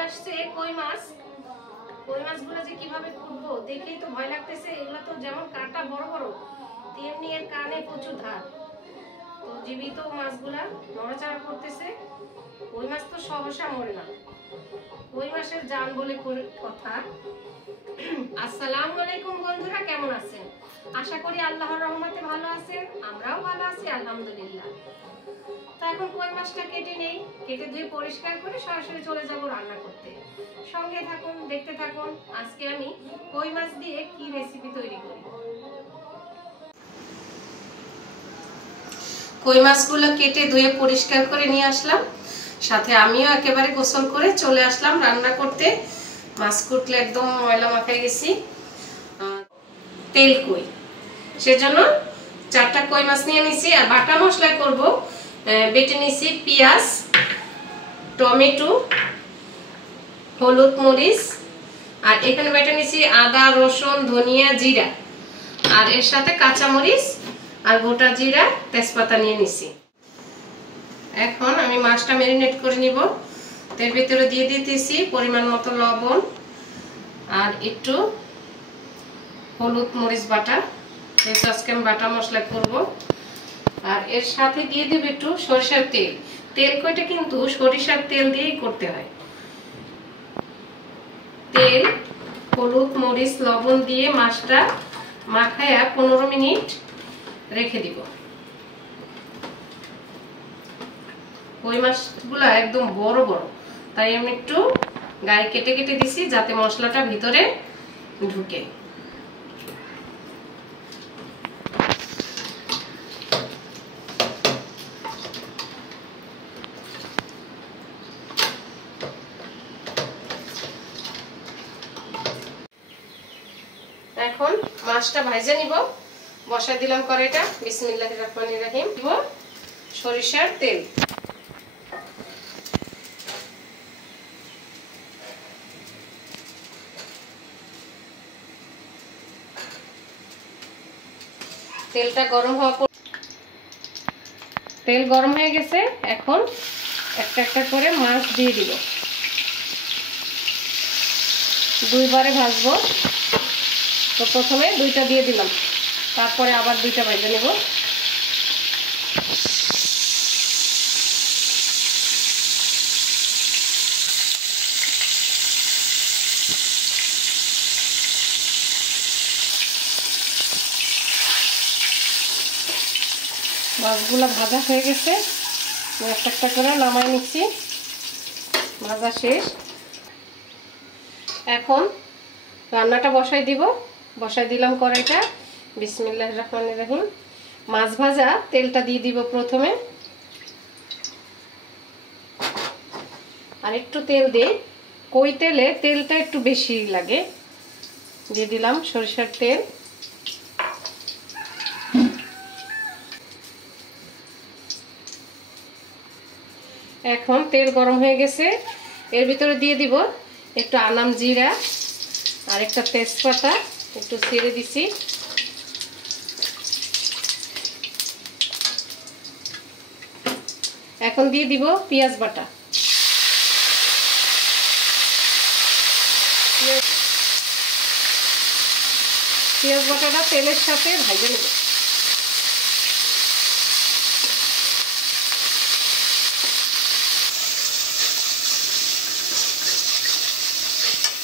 নিয়ে আসছে কই মাছ। কই মাছগুলো যে কিভাবে কুটবো দেখেই তো ভয় লাগতেছে। এগুলো তো যেমন কাঁটা বড় বড়, তেমনি এর কানে প্রচুর ধার। তো জীবিত মাছগুলা নড়াচড়া করতেছে। কই মাছ তো সহসা মরে না, কই মাছের জান বলে কথা। আসসালামু আলাইকুম বন্ধুরা, কেমন আছেন? আশা করি আল্লাহর রহমতে ভালো আছেন। আমরাও ভালো আছি আলহামদুলিল্লাহ। তো এখন কই মাছটা কেটে নেই, কেটে ধুয়ে পরিষ্কার করে সরাসরি চলে যাব রান্না করতে। সঙ্গে থাকুন, দেখতে থাকুন আজকে আমি কই মাছ দিয়ে কি রেসিপি তৈরি করি। কই মাছগুলো কেটে ধুয়ে পরিষ্কার করে নিয়ে আসলাম, সাথে আমিও একেবারে গোসল করে চলে আসলাম রান্না করতে। মাছ কুটলে একদম ময়লা মাখায় গেছি। তেল কই, সেজন্য 4টা কই মাছ নিয়ে নিছি। আর বাটা মশলা করব, বেটে নিছি পেঁয়াজ, টমেটো, হলুদ, মরিচ, আর এখানে বেটে নিছি আদা, রসুন, ধনিয়া, জিরা, আর এর সাথে কাঁচা মরিচ আর গোটা জিরা, তেজপাতা নিয়ে নিছি। এখন আমি মাছটা ম্যারিনেট করে নিব। এর ভিতরে দিয়ে দিতেছি পরিমাণ মতো লবণ আর একটু হলুদ মরিচ বাটা, যেহেতু আজকে আমি বাটা মশলা করব। আর এর সাথে দিয়ে দেব একটু সরিষার তেল। তেল কইটা কিন্তু সরিষার তেল দিয়েই করতে হয়। তেল, হলুদ, মরিচ, লবণ দিয়ে মাছটা মাখায়া 15 মিনিট রেখে দিব। ওই মাছগুলা একদম বড় বড়, তাই আমি একটু গায়ে কেটে কেটে দিছি যাতে মশলাটা ভিতরে ঢুকে। এখন মাছটা ভাজে নিব। বসাই দিলাম কড়াইটা। বিসমিল্লাহির রহমানির রহিম। দিব সরিষার তেল। তেলটা গরম হওয়া পর তেল গরম হয়ে গেছে। এখন একটা একটা করে মাছ দিয়ে দিব। 2বারে ভাজবো। তো প্রথমে 2টা দিয়ে দিলাম, তারপরে আবার 2টা ভেজে নেব। মাছগুলো ভাজা হয়ে গেছে, একটা একটা করে নামাই নিচ্ছি। ভাজা শেষ। এখন রান্নাটা বসাই দিব। বসাই দিলাম কড়াইটা। বিসমিল্লাহির রহমানির রহিম। মাছ ভাজা তেলটা দিয়ে দিব প্রথমে, আর একটু তেল দিই। কই তেলে তেলটা একটু বেশি লাগে। দিয়ে দিলাম সরিষার তেল। এখন তেল গরম হয়ে গেছে, এর ভিতরে দিয়ে দিব একটু আনাম জিরা আর একটা তেজপাতা একটু ছেড়ে দিছি। এখন দিয়ে দিব পেঁয়াজ বাটা। পেঁয়াজ বাটাটা তেলের সাথে ভেজে নেব।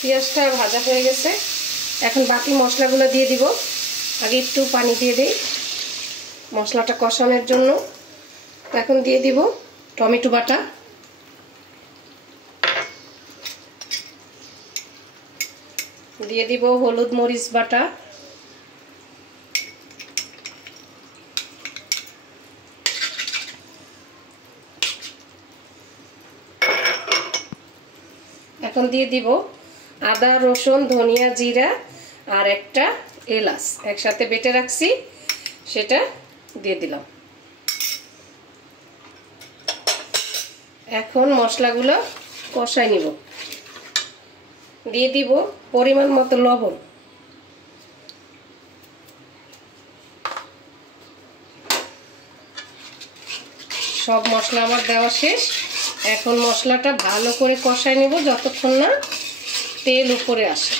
পেঁয়াজটা ভাজা হয়ে গেছে। এখন বাকি মশলাগুলো দিয়ে দিব। আগে একটু পানি দিয়ে দিই মশলাটা কষানোর জন্য। এখন দিয়ে দিব টমেটো বাটা, দিয়ে দিব হলুদ মরিচ বাটা, এখন দিয়ে দিব আদা, রসুন, ধনিয়া, জিরা আর একটা এলাচ একসাথে বেটে রাখছি, সেটা দিয়ে দিলাম। এখন মশলাগুলো কষাই নিব। দিয়ে দিব পরিমাণ মতো লবণ। সব মশলা আমার দেওয়া শেষ। এখন মশলাটা ভালো করে কষাই নেব যতক্ষণ না তেল উপরে আসে।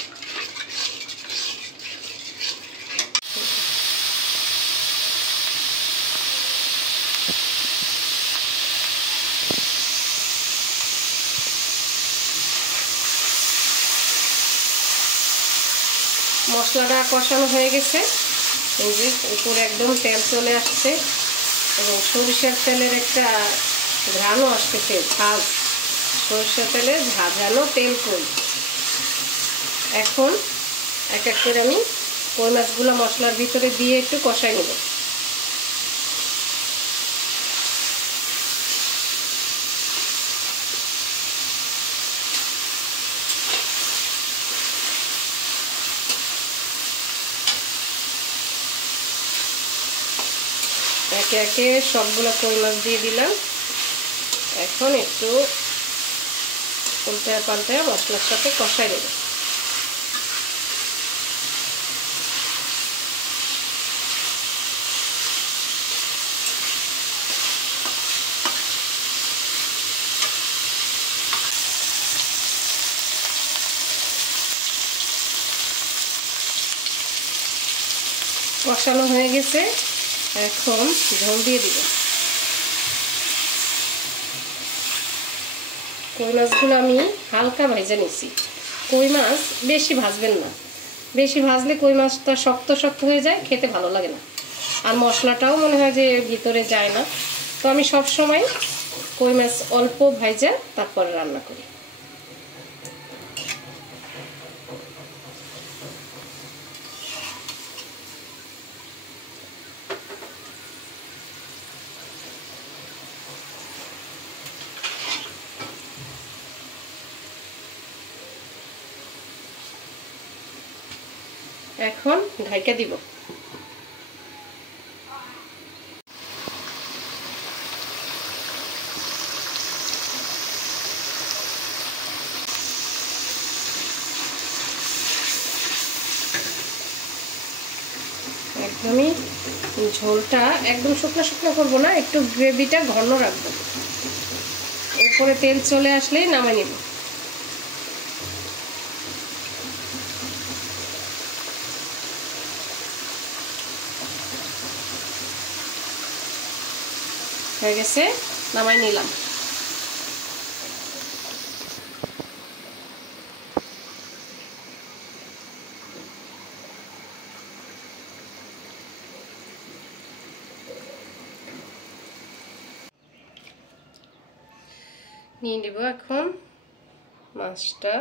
মশলাটা কষানো হয়ে গেছে, এই যে উপরে একদম তেল চলে আসছে এবং সরিষার তেলের একটা ঘ্রাণও আসতেছে, ঝাল সরিষার তেলের ঝাঁঝালো তেল কই। এখন এক এক করে আমি কই মাছগুলো মশলার ভিতরে দিয়ে একটু কষাই নেব। একে একে সবগুলো কই মাছ দিয়ে দিলাম। এখন একটু উল্টায় পাল্টায় মশলার সাথে কষাই নেব। কষানো হয়ে গেছে, এখন ঝোল দিয়ে দিব। কই মাছগুলো আমি হালকা ভেজে নিছি। কই মাছ বেশি ভাজবেন না, বেশি ভাজলে কই মাছটা শক্ত শক্ত হয়ে যায়, খেতে ভালো লাগে না, আর মশলাটাও মনে হয় যে ভিতরে যায় না। তো আমি সব সময় কই মাছ অল্প ভেজে তারপরে রান্না করি। এখন ঢাকা দিব। একদমই ঝোলটা একদম শুকনো শুকনো করবো না, একটু গ্রেভিটা ঘন রাখবো। উপরে তেল চলে আসলেই নামাই নেব। হয়ে গেছে, নামাই নিলাম। নিয়ে নেব এখন মাছটা।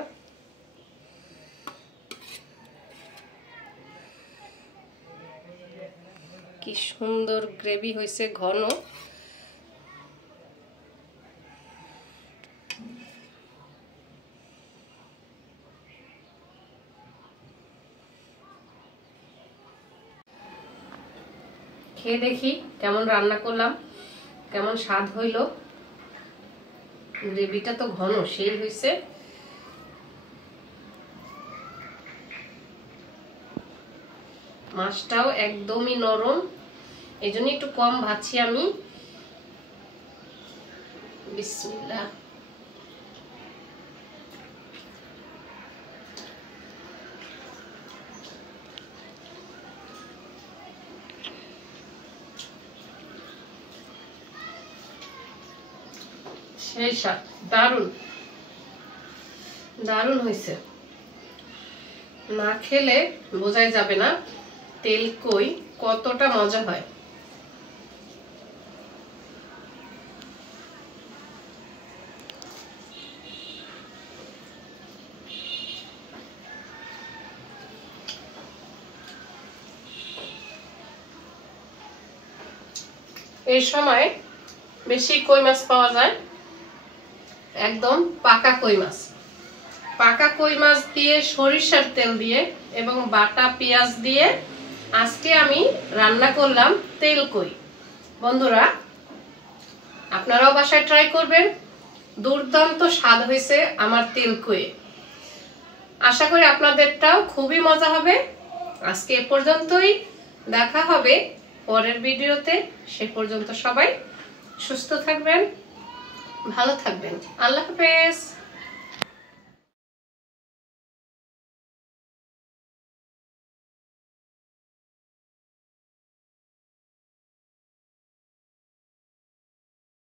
কি সুন্দর গ্রেভি হয়েছে, ঘন। খেয়ে দেখি কেমন রান্না করলাম, কেমন স্বাদ হইল। গ্রেভিটা তো ঘন সেই হয়েছে। মাছটাও একদমই নরম, এই জন্য একটু কম ভাজছি আমি। বিসমিল্লাহ। সেই স্বাদ, দারুণ দারুণ হয়েছে। না খেলে বোঝাই যাবে না তেল কই কতটা মজা হয়। এই সময় বেশি কই মাছ পাওয়া যায়, একদম পাকা কই মাছ। পাকা কই মাছ দিয়ে সরিষার তেল দিয়ে এবং বাটা পেঁয়াজ দিয়ে আজকে আমি রান্না করলাম তেল কই। বন্ধুরা, আপনারাও বাসায় ট্রাই করবেন। দুর্দান্ত স্বাদ হয়েছে আমার তেল কই। আশা করি আপনাদেরটাও খুবই মজা হবে। আজকে এ পর্যন্তই, দেখা হবে পরের ভিডিওতে। সে পর্যন্ত সবাই সুস্থ থাকবেন। ভালো থাকবেন। আল্লাহ হাফেজ।